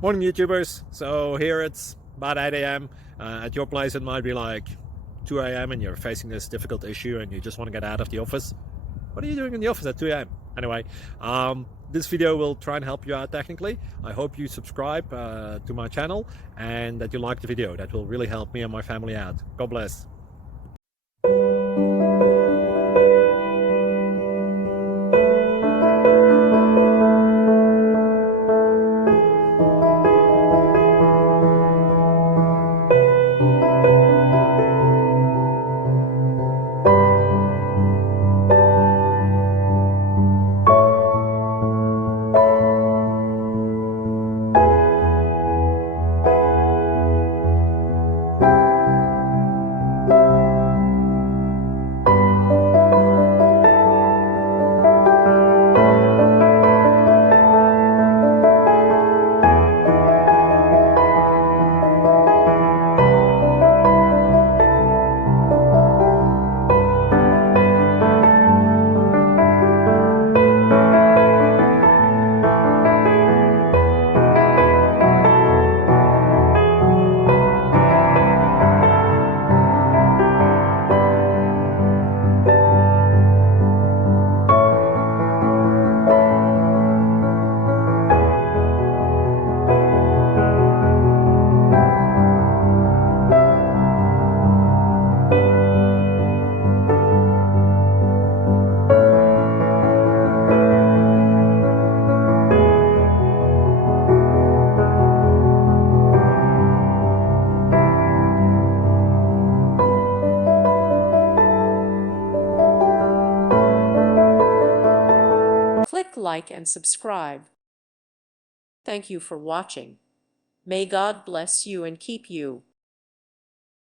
Morning YouTubers. So here it's about 8 a.m. At your place it might be like 2 a.m. and you're facing this difficult issue and you just want to get out of the office. What are you doing in the office at 2 a.m.? Anyway, this video will try and help you out technically. I hope you subscribe to my channel and that you like the video. That will really help me and my family out. God bless. Click like and subscribe. Thank you for watching. May God bless you and keep you.